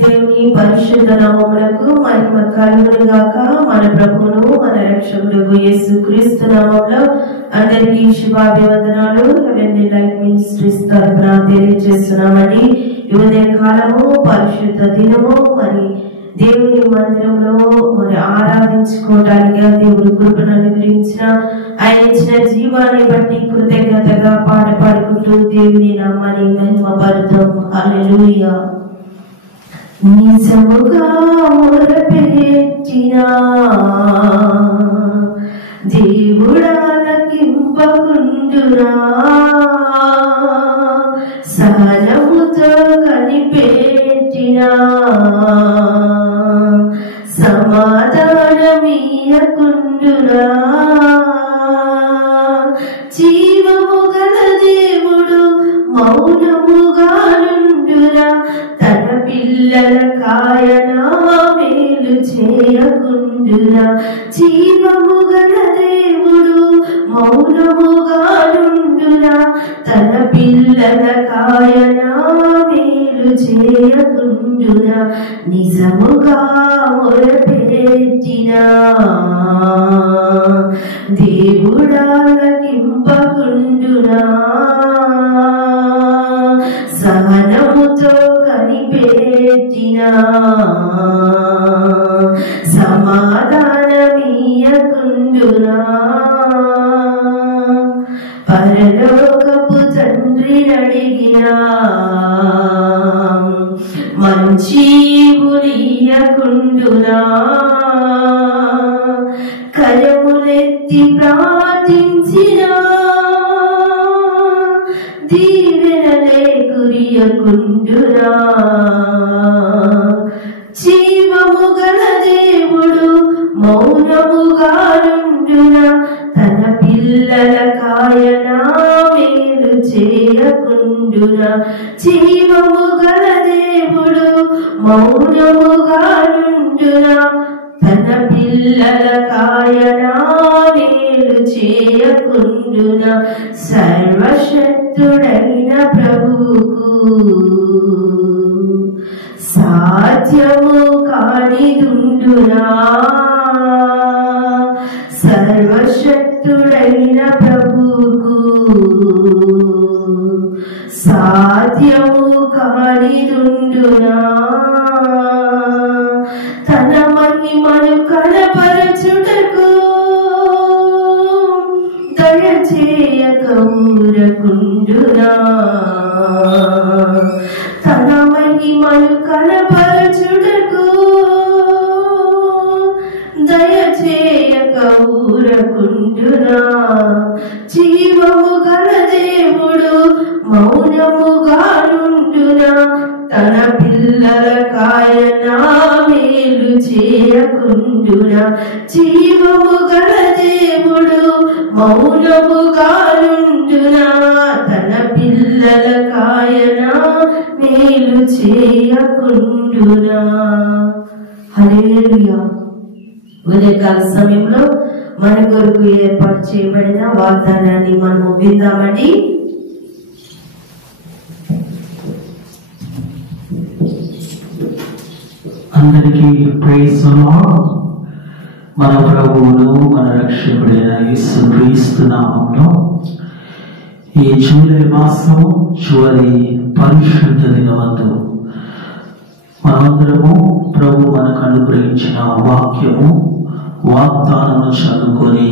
దేవుని పరిశుద్ధ నామములకు మహిమ కలుగును గాక. మన ప్రభువును మన రక్షకుడు యేసుక్రీస్తు నామములో అందరికీ శుభాభివందనాలు. హెవెన్లీ లైఫ్ మినిస్ట్రీస్ తరపున తెలియజేస్తున్నామని. ఈ ఉదయ కాలము పరిశుద్ధ దినము, మరి దేవుని మందిరంలో మరి ఆరాధించుకోవడానికి దేవుడు కృపను అనుగ్రహించిన ఆయన ఇచ్చిన జీవాన్ని బట్టి కృతజ్ఞతగా పాట పాడుకుంటూ దేవుని నామాన్ని మహిమపరుద్దాం. హల్లెలూయా. నిజముగా మొరపెట్టిన దేవుడా లకింపకుండునా, సహనముతో కనిపెట్టిన సమాధానమియ్యకుండునా, జీవము గల దేవుడు మౌనముగా నుండునా, తన పిల్లల కాయన మేలు చేయకుండునా, జీవము గల దేవుడు మౌనముగా నుండునా, తన పిల్లల కాయన మేలు చేయకుండునా, నిజముగా మొరపెట్టిన దేవుడా లకింపకుండునా, సహనముతో కనిపెట్టిన సమాధానమియ్యకుండునా, పరలోకపు తండ్రినడిగిన మంచి ఈవులియ్యకుండునా, కరములెత్తి ప్రార్థించిన దీవెనలే కురియకుండునా, జీవము గల దేవుడు మౌనముగా నుండునా, తన పిల్లల కాయన మేలు చేయకుండునా, జీవము గల దేవుడు మౌనముగా నుండునా, తన పిల్లల కాయన మేలు చేయకుండునా, సర్వశక్తుడైన ప్రభువుకు సాధ్యము కానిదుండునా, సర్వశక్తుడైన ప్రభువుకు సాధ్యము కానిదుండునా, తన మహిమను కనపరచుటకు దయచేయక ఊరకుండునా, తన మహిమను కనపరచుటకు దయచేయక ఊరకుండునా, జీవము గల దేవుడు మౌనముగా నుండునా, తన పిల్లల కాయన మేలు చేయకుండునా, జీవము గల దేవుడు మౌనముగా నుండునా, తన పిల్లల కాయన మేలు చేయకుండునా. హల్లెలూయా. ఉదయకాల సమయంలో మన కొరకు ఏర్పాటు చేయబడిన వాగ్దానాన్ని మనము విందామండి. అందరికీ ప్రైజ్ ది లార్డ్. మన ప్రభువును మన రక్షకుడైన యేసుక్రీస్తు నామములో ఈ జూలై మాసం చివరి పరిశుద్ధ దినమందు మనమందరము ప్రభు మనకు అనుగ్రహించిన వాక్యము వాగ్దానము చదువుకొని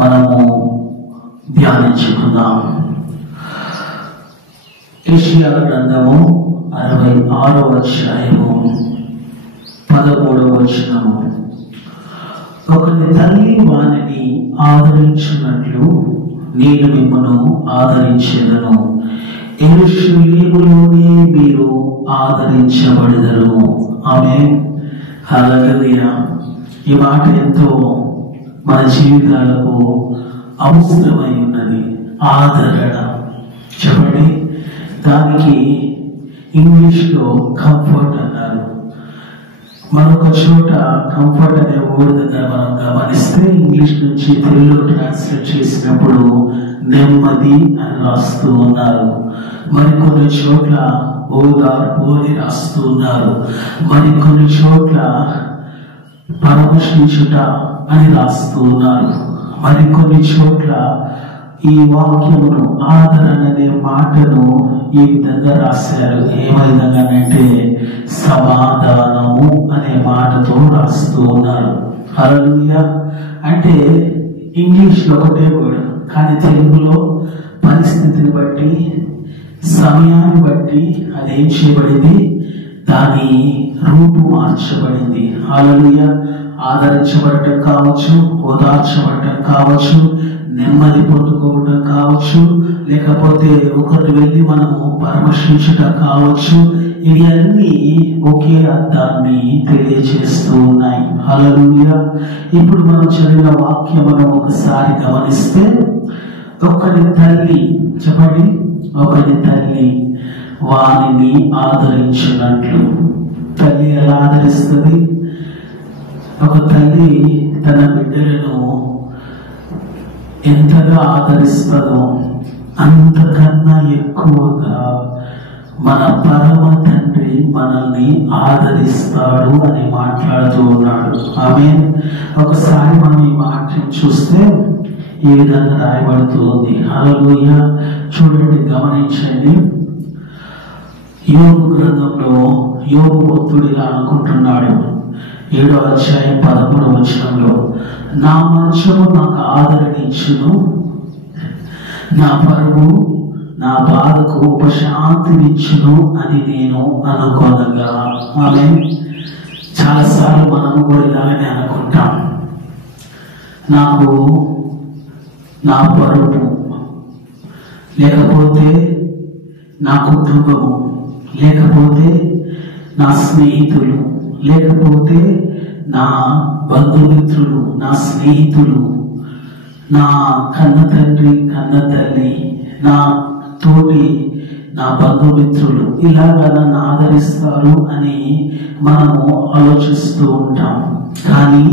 మనము ధ్యానించుకుందాం. యెషయా గ్రంథము 66వ అధ్యాయము 13వ వచనము. ఒకని తల్లి వానిని ఆదరించినట్లు నేను మిమ్మను ఆదరించెదను, యెరూషలేములోనే మీరు ఆదరించబడెదరు. ఆమేన్. హల్లెలూయా. ఈ మాట ఎంతో మన జీవితాలకు అవసరమై ఉన్నది. ఆదరణ చెప్పండి. దానికి ఇంగ్లీష్లో కంఫర్ట్ అన్నారు. మరొక చోట కంఫర్ట్ అనే వర్డ్ దగ్గర మనం గమనిస్తే ఇంగ్లీష్ నుంచి తెలుగులో ట్రాన్స్లేట్ చేసినప్పుడు నెమ్మది అని రాస్తూ ఉన్నారు. మరికొన్ని చోట్ల ఓదార్పు అని రాస్తూ ఉన్నారు. మరి కొన్ని చోట్ల పరామర్శించుట అని రాస్తూ ఉన్నారు. మరి కొన్ని చోట్ల ఈ వాక్యమును ఆదరణ అనే మాటను ఈ విధంగా రాశారు. ఏ విధంగానంటే సమాధానము అనే మాటతో రాస్తూ ఉన్నారు. హల్లెలూయా. అంటే ఇంగ్లీష్లో ఒకటే వర్డ్, కానీ తెలుగులో పరిస్థితిని బట్టి సమయాన్ని బట్టి అదేం చేయబడింది, దాని రూపు మార్చబడింది. హల్లెలూయా. ఆదరించబడటం కావచ్చు, ఓదార్చబడటం కావచ్చు, నెమ్మది పొందుకోవటం కావచ్చు, లేకపోతే ఒకరిని వెళ్ళి మనము పరామర్శించటం కావచ్చు. ఇవి అన్నీ ఒకే అర్థాన్ని తెలియజేస్తూ ఉన్నాయి. హల్లెలూయా. ఇప్పుడు మనం చదివిన వాక్యమును ఒకసారి గమనిస్తే, ఒకరి తల్లి, చెప్పండి, ఒకరి తల్లి వారిని ఆదరించినట్లు. తల్లి ఎలా ఆదరిస్తుంది? ఒక తల్లి తన బిడ్డలను ఎంతగా ఆదరిస్తుందో అంతకన్నా ఎక్కువగా మన పరమ తండ్రి మనల్ని ఆదరిస్తాడు అని మాట్లాడుతూ ఉన్నాడు. ఆమేన్. ఒకసారి మనం ఈ వాక్యం చూస్తే ఈ విధంగా రాయబడుతూ ఉంది. హల్లెలూయా. చూడండి, గమనించండి. యోబు గ్రంథంలో యోబు భక్తుడిగా అనుకుంటున్నాడు. 7వ అధ్యాయం 13వ వచనంలో, నా మంచము నాకు ఆదరణ ఇచ్చును, నా పరువు నా బాధకు ఉపశాంతినిచ్చును అని నేను అనుకోనగా. ఆమె చాలాసార్లు మనము కూడా ఇలాగనే అనుకుంటాం. నాకు నా పరువు, లేకపోతే నా కుటుంబము, లేకపోతే నా స్నేహితులు, లేకపోతే నా బంధుమిత్రులు, నా స్నేహితులు, నా కన్న తండ్రి కన్న తల్లి, నా తోటి నా బంధుమిత్రులు ఇలాగా నన్ను ఆదరిస్తారు అని మనము ఆలోచిస్తూ ఉంటాం. కానీ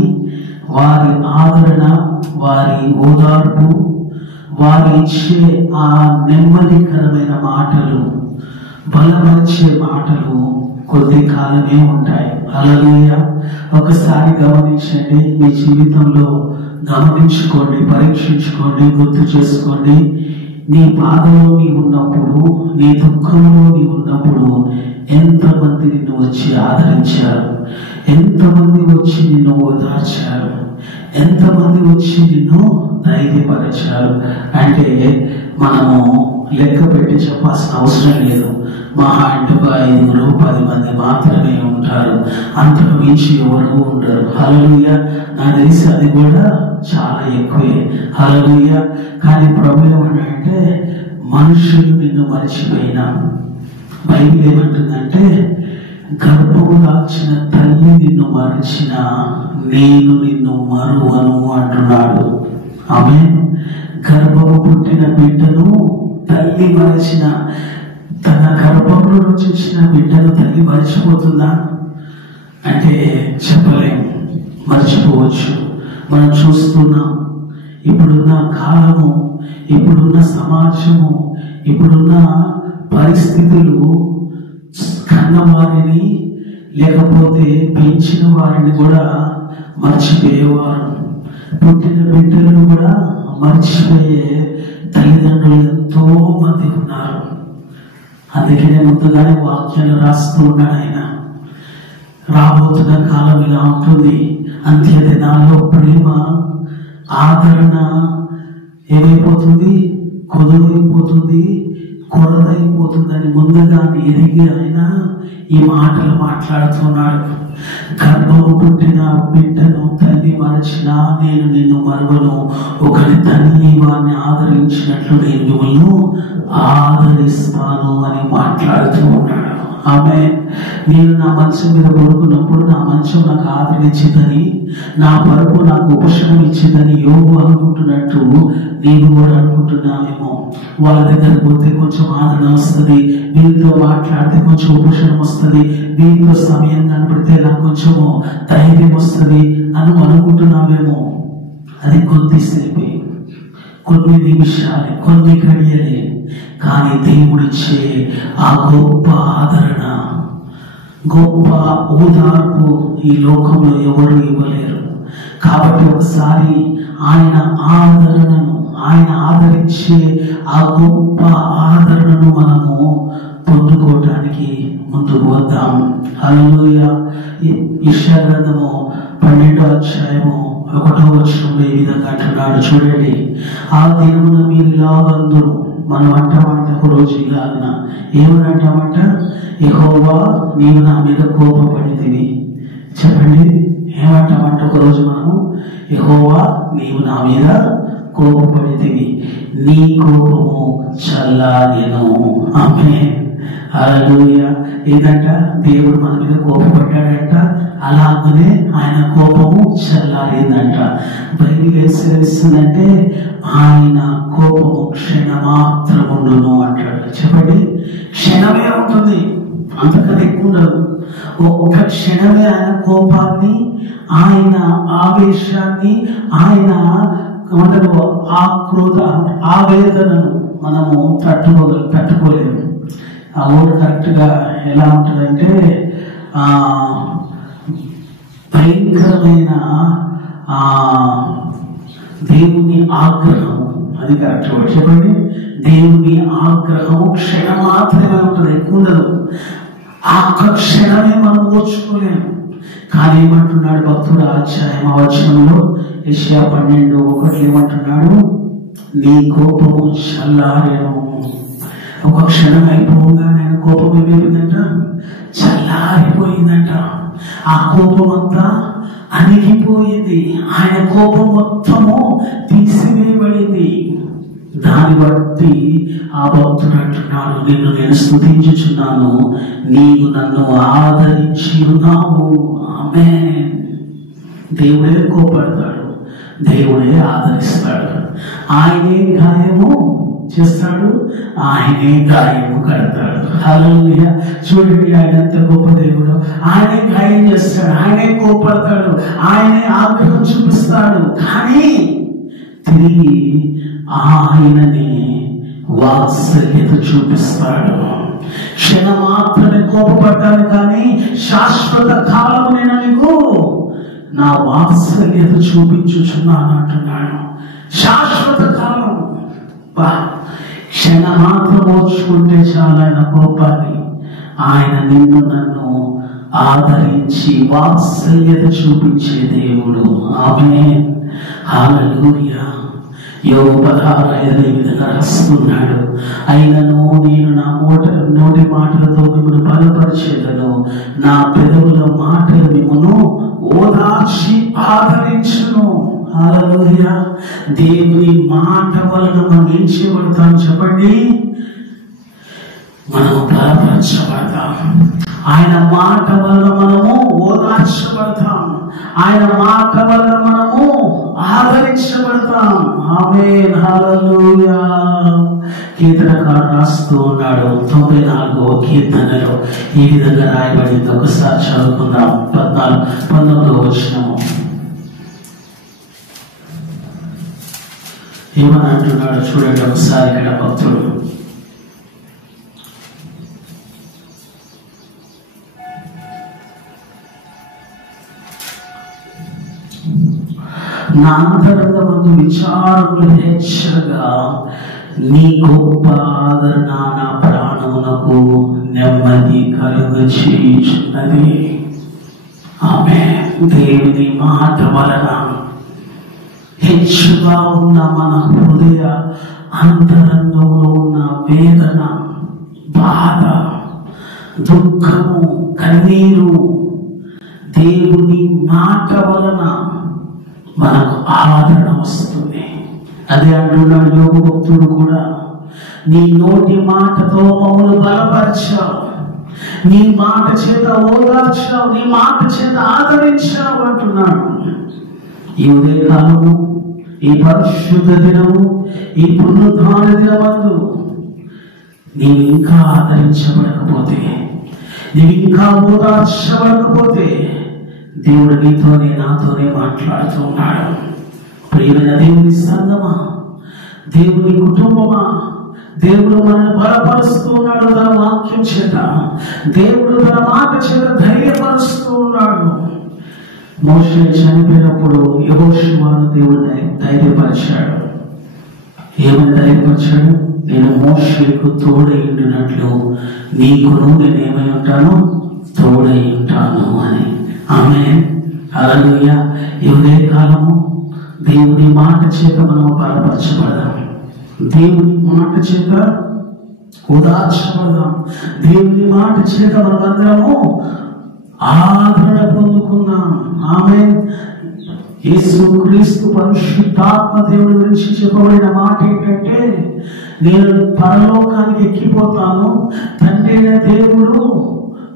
వారి ఆదరణ, వారి ఓదార్పు, వారి ఇచ్చే ఆ నెమ్మదికరమైన మాటలు, బలపరిచే మాటలు కొద్ది కాలమే ఉంటాయి. హల్లెలూయా. ఒకసారి గమనించండి, మీ జీవితంలో గమనించుకోండి, పరీక్షించుకోండి, గుర్తు చేసుకోండి. నీ బాధలో నీ ఉన్నప్పుడు, నీ దుఃఖంలో నీ ఉన్నప్పుడు ఎంతమంది నిన్ను వచ్చి ఆదరించారు, ఎంతమంది వచ్చి నిన్ను ఓదార్చారు, ఎంతమంది వచ్చి నిన్ను ధైర్యపరిచారు అంటే మనము లెక్క పెట్టి చెప్పాల్సిన అవసరం లేదు. మహా అంటే 5, 10 మంది మాత్రమే ఉంటారు, అంతకు మించి ఎవరు ఉండరు. హల్లెలూయా. నాకు తెలిసి అది కూడా చాలా ఎక్కువే. హల్లెలూయా. కానీ ప్రభు ఏమంటే, మనుషులు నిన్ను మర్చిపోయినా, బైబిల్ ఏమంటుందంటే, గర్భము దాల్చిన తల్లి నిన్ను మరచిన నేను నిన్ను మరువను అంటున్నాడు. ఆమె గర్భము పుట్టిన బిడ్డను తల్లి మరచిన, తన గర్భంలో నుంచి వచ్చిన బిడ్డను తల్లి మర్చిపోతుందా అంటే చెప్పలేం. మర్చిపోవచ్చు. మనం చూస్తున్నాం. ఇప్పుడున్న కాలము, ఇప్పుడున్న సమాజము, ఇప్పుడున్న పరిస్థితులు కన్న వారిని, లేకపోతే పెంచిన వారిని కూడా మర్చిపోయేవారు. పుట్టిన బిడ్డలను కూడా మర్చిపోయే తల్లిదండ్రులు ఎంతో మంది ఉన్నారు. అందుకనే ముందుగానే వాక్యాలు రాస్తూ ఉన్నాడు ఆయన. రాబోతున్న కాలం ఇలా ఉంటుంది. అంత్య దినాల్లో ప్రేమ, ఆదరణ ఏమైపోతుంది? కొదువైపోతుంది, కొరదైపోతుందని ముందుగా ఎరిగి ఆయన ఈ మాటలు మాట్లాడుతున్నాడు. గర్భము పుట్టిన బిడ్డను తల్లి మరచిన నేను నిన్ను మరువను, ఒకరి తల్లి వారిని ఆదరించినట్లు నేను మిమ్మల్ని ఆదరిస్తాను అని మాట్లాడుతూ ఉన్నాడు. ఆమె నేను నా మంచం మీద పడుకున్నప్పుడు నా మంచం నాకు ఆదరణ ఇచ్చిందని, నా పరుపు నాకు ఉపశమనం ఇచ్చిందని యోబు అనుకుంటున్నట్టు నేను కూడా అనుకుంటున్నానేమో. వాళ్ళ దగ్గరకు పోతే కొంచెం ఆదరణ వస్తుంది, వీరితో మాట్లాడితే కొంచెం ఉపశమనం వస్తుంది, వీరితో సమయం కనపడితే నాకు కొంచెము ధైర్యం వస్తుంది అని అనుకుంటున్నామేమో. అది కొద్దిసేపే, కొన్ని నిమిషాలే, కొన్ని గడియలే. కానీ దేవుడిచ్చే ఆ గొప్ప ఆదరణ, గొప్ప ఓదార్పు ఈ లోకంలో ఎవరు ఇవ్వలేరు. కాబట్టి ఒకసారి ఆయన ఆదరణను, ఆయన ఆదరించే ఆ గొప్ప ఆదరణను మనము పొందుకోవటానికి ముందుకు వద్దాం. హల్లెలూయా. యెషయా గ్రంథము 12వ అధ్యాయము 1వ వచనంలో ఈ విధంగా అంటున్నాడు, చూడండి. ఆ దినమున మీరు ఇలాగందురు, మనం అంటామంట ఒక రోజు ఇలాగన, ఏమని అంటామంట? యెహోవా నీవు నా మీద కోపపడితివి. చెప్పండి, ఏమంటామంట ఒక రోజు మనము? యెహోవా నీవు నా మీద కోపపడితివి, నీ కోపము చల్లారెను. ఆమేన్. హల్లెలూయా. ఏదంట? దేవుడు మన మీద కోపపడ్డాడంట, అలాగనే ఆయన కోపము చల్లారిందంట. బైబిల్ ఏం సెలవిస్తుందంటే ఆయన కోపము క్షణమాత్రముండును అంటాడు. చెప్పండి, క్షణమే ఉంటుంది, అంతకన్నా ఎక్కువ ఉండదు. ఒక్క క్షణమే ఆయన కోపాన్ని, ఆయన ఆవేశాన్ని, ఆయన ఆవేదనను మనము తట్టుకోలేము. ఆ వర్డ్ కరెక్ట్ గా ఎలా ఉంటుందంటే భయంకరమైన దేవుని ఆగ్రహం, అది కరెక్ట్ వర్డ్. చెప్పండి, దేవుని ఆగ్రహం క్షణం మాత్రమే ఉంటుంది, ఎక్కువ ఉండదు. ఆ క్షణమే మనం ఓర్చుకోలేము. కానీ ఏమంటున్నాడు భక్తుడు అధ్యాయం వచనంలో, యెషయా 12:1 ఏమంటున్నాడు? నీ కోపము చల్లారెను. ఒక క్షణం అయిపోగానే ఆయన కోపం ఏమైపోయిందంట? చల్లారిపోయిందంట. ఆ కోపం అంతా అణిగిపోయింది, ఆయన కోపం మొత్తము తీసివేయబడింది. దాన్ని బట్టి ఆ భక్తుడు అంటున్నాడు, నిన్ను నేను స్తుతించుచున్నాను, నీవు నన్ను ఆదరించి ఉన్నావు. ఆమేన్. దేవుడే కోపడతాడు, దేవుడే ఆదరిస్తాడు. ఆయనే గాయము చేస్తాడు, ఆయనే గాయము కడతాడు. హల్లెలూయా. చూడండి, ఆయన ఎంత గొప్ప దేవుడు. ఆయనే గాయం చేస్తాడు, ఆయనే కోపడతాడు, ఆయనే ఆగ్రహం చూపిస్తాడు. కానీ తిరిగి ఆయనని వాత్సల్యత చూపిస్తాడు. క్షణం మాత్రమే కోపపడ్డాను, కానీ శాశ్వత కాలం నేను నీకు నా వాత్సల్యత చూపించుచున్నాను అంటున్నాడు. శాశ్వత కాలం. క్షణం మాత్రం ఓర్చుకుంటే చాలా ఆయన కోపాన్ని, ఆయన నిన్ను నన్ను ఆదరించి వాత్సల్యత చూపించే దేవుడు. ఆమేన్. హల్లెలూయా. యోబు 16:5 ఈ విధంగా రాస్తున్నాడు, అయినను నేను నా నోటి మాటలతో మిమ్మల్ని బలపరిచేదను, నా పెదవుల మాటలు మిమ్మల్ని ఓదార్చి ఆదరించును. హల్లెలూయా. దేవుని మాట వలన మనం ఏం చేయబడతాం? చెప్పండి, మనము బలపరచబడతాం. ఆయన మాట వలన మనము ఓదార్చబడతాం, ఆయన మాట వలన మనము ఆదరించబడతాం. ఆమేన్. హల్లెలూయా. కీర్తనకారుడు రాస్తూ ఉన్నాడు 94వ కీర్తనలో ఈ విధంగా రాయబడింది. ఒకసారి చదువుకుందాం. 19వ వచనము ఏమని అంటున్నాడు చూడండి ఒకసారి. ఇక్కడ భక్తుడు నా అంతరంగమందు విచారములు హెచ్చగా, నీ గొప్ప ఆదరణ నా ప్రాణమునకు నెమ్మది కలుగచేయుచున్నది. ఆమేన్. దేవుని మాట వలన హెచ్చుగా ఉన్న మన హృదయ అంతరంగంలో ఉన్న వేదన, బాధ, దుఃఖము, కన్నీరు దేవుని మాట వలన మనకు ఆదరణ వస్తుంది. అదే అంటున్నాడు యోబు భక్తుడు కూడా, నీ నోటి మాటతో మమ్మల్ని బలపరిచావు, నీ మాట చేత ఓదార్చావు, నీ మాట చేత ఆదరించావు అంటున్నాడు. ఈ ఉదయకాలము, ఈ పరిశుద్ధ దినము, ఈ పునరుద్ధాన దినమందు నీవు ఇంకా ఆదరించబడకపోతే, నీవు ఇంకా ఓదార్చబడకపోతే దేవుడు నీతోనే నాతోనే మాట్లాడుతూ ఉన్నాడు. ప్రియమైన దేవుని సంగమా, దేవుని కుటుంబమా, దేవుడు మనల్ని బలపరుస్తూ ఉన్నాడు తన వాక్యం చేత. దేవుడు తన మాట చేత ధైర్యపరుస్తూ ఉన్నాడు. మోషే చనిపోయినప్పుడు యెహోషువను దేవుడు ధైర్యపరిచాడు. ఏమని ధైర్యపరిచాడు? నేను మోషేకు తోడై ఉండినట్లు నీకును నేనేమై ఉంటాను, తోడై ఉంటాను అని. ఆమేన్, హల్లెలూయా. ఈ ఉదయకాలము దేవుని మాట చేత మనము బలపరచబడదాం. దేవుని మాట చేత ఉదార్చబడదాం. దేవుని మాట చేత మనమందరము ఆదరణ పొందుకున్నాం. ఆమేన్. యేసుక్రీస్తు పరిశుద్ధాత్మ దేవుడి గురించి చెప్పబడిన మాట ఏంటంటే, నేను పరలోకానికి ఎక్కిపోతాను, తండ్రి అయిన దేవుడు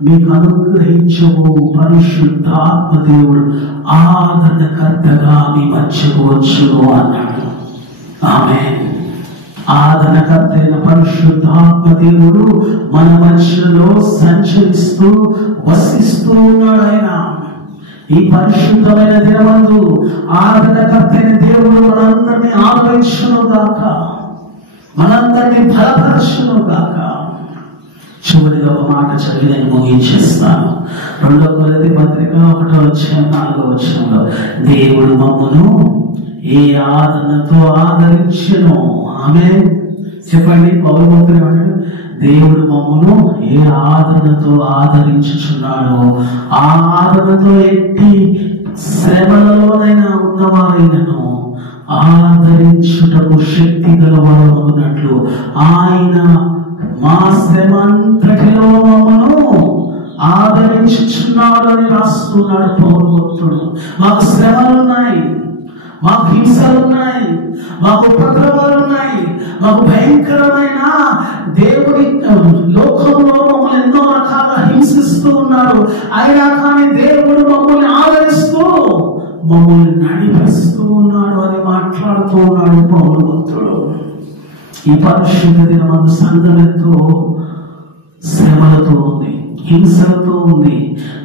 మీకు అనుగ్రహించవు పరిశుద్ధాత్మ దేవుడు ఆదరణకర్తగా మీ మధ్యకు వచ్చును అన్నాడు. ఆమేన్. ఆదరణకర్త అయిన పరిశుద్ధాత్మ దేవుడు మన మధ్యలో సంచరిస్తూ వసిస్తూ ఉన్నాడు. ఆయన ఈ పరిశుద్ధమైన దినమందు ఆదరణకర్త అయిన దేవుడు మనందరినీ ఆదరించును గాక, మనందరినీ బలపరచును గాక. చివరిగా ఒక మాట చదివి నేను ముగించేస్తాను. 2 కొరింథీ పత్రిక 1:4 దేవుడు మమ్మును ఏ ఆదరణతో ఆదరించెను. ఆమేన్. చెప్పండి, పౌలు భక్తుడు ఏమంటాడు? దేవుడు మమ్మును ఏ ఆదరణతో ఆదరించుచున్నాడో ఆ ఆదరణతో ఎట్టి శ్రమలలోనైనా ఉన్నవారైనను ఆదరించుటకు శక్తి గలవారమగునట్లు ఆయన మా శ్రమ అంతటిలో మమ్మను ఆదరించుచున్నాడు అని రాస్తున్నాడు పౌలు భక్తుడు. మాకు శ్రమలున్నాయి, మాకు హింసలున్నాయి, మాకు ఉపద్రవాలున్నాయి, మాకు భయంకరమైన దేవుడి లోకంలో మమ్మల్ని ఎన్నో రకాలుగా హింసిస్తూ ఉన్నారు. అయినా కానీ దేవుడు మమ్మల్ని ఆదరిస్తూ మమ్మల్ని నడిపిస్తూ ఉన్నాడు అని మాట్లాడుతూ ఉన్నాడు పౌలు భక్తుడు. ఈ పరిశుద్ధ దినమందు సంఘం ఎంతో శ్రమలతో ఉంది, హింసలతో ఉంది,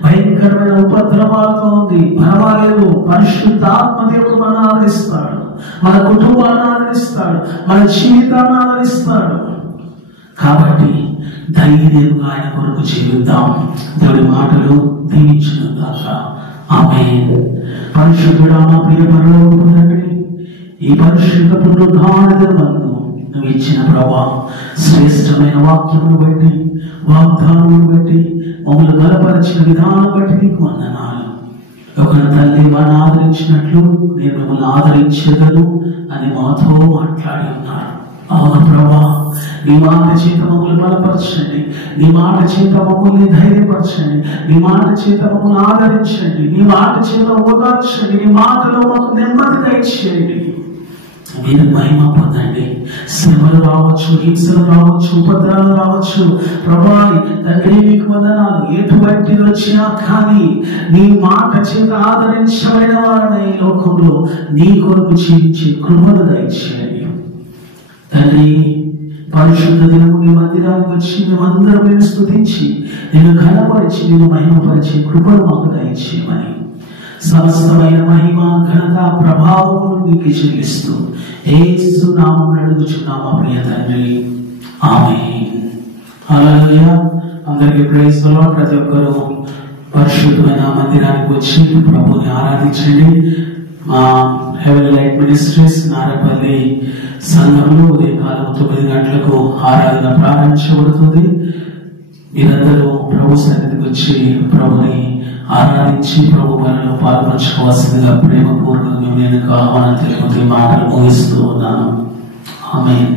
భయంకరమైన ఉపద్రవాలతో ఉంది. పర్వాలేదు, పరిశుద్ధాత్మ దేవుడు మనల్ని ఆదరిస్తాడు, మన కుటుంబాన్ని ఆదరిస్తాడు, మన జీవితాన్ని ఆదరిస్తాడు. కాబట్టి ధైర్యంగా ఆయన కొరకు జీవిద్దాం. దేవుడి మాటలు దీవించును గాక. ఆమేన్. పరిశుద్ధుడా మా ప్రియ పరలోకపు తండ్రి, ఈ పరిశుద్ధ పునరుద్ధాన దినమందు నువ్వు ఇచ్చిన ప్రభా శ్రేష్టమైన వాక్యమును బట్టి, వాగ్దానమును బట్టి, మమ్మల్ని బలపరిచిన విధానం బట్టి నీకు వందనాలు. ఒకరి తల్లి వారిని ఆదరించినట్లు నేను మిమ్మల్ని ఆదరించగలను అని మాతో మాట్లాడి ఉన్నారు. అవును ప్రభా, నీ మాట చేత మమ్మల్ని బలపరచండి, నీ మాట చేత మమ్మల్ని ధైర్యపరచండి, నీ మాట చేత మమ్మల్ని ఆదరించండి, నీ మాట చేత ఓదార్చండి, నీ మాటలో మాకు నెమ్మది దయచేయండి. మీరు మహిమ పొందండి. శ్రమలు రావచ్చు, హింసలు రావచ్చు, ఉపద్రవాలు రావచ్చు. ప్రభా తండ్రి మీకు వందనాలు. ఎటువంటిది వచ్చినా కానీ నీ మాట చేత ఆదరించబడిన వారిని ఈ లోకంలో నీ కొరకు జీవించే కృపను దయచేయండి తండ్రి. పరిశుద్ధ దినము నీ మందిరానికి వచ్చి మేమందరం నేను స్తుతించి నేను ఘనపరిచి నేను మహిమపరిచే కృపను మాకు దయచేయమని సమస్తమైన మహిమ ఘనత ప్రభావమును నీకు చెల్లిస్తూ యేసు నామమున అడుగుచున్నాము ప్రియ తండ్రి. ఆమేన్. హల్లెలూయా. అందరికీ ప్రైజ్ ది లార్డ్. ప్రతి ఒక్కరూ పరిశుద్ధమైన మందిరానికి వచ్చి ప్రభువుని ఆరాధించండి. మా హెవెన్ లైట్ మినిస్ట్రీస్ నారపల్లి సంఘంలో ఉదయకాలం 9 గంటలకు ఆరాధన ప్రారంభించబడుతుంది. మీరందరూ ప్రభు సన్నిధికి వచ్చి ప్రభుని ఆరాధించి ప్రభు పనిలో పాల్పంచుకోవాల్సిందిగా ప్రేమపూర్వకంగా నేను ఆహ్వానం తెలుపుతూ మాటలు ముగిస్తూ ఉన్నాను. ఆమేన్.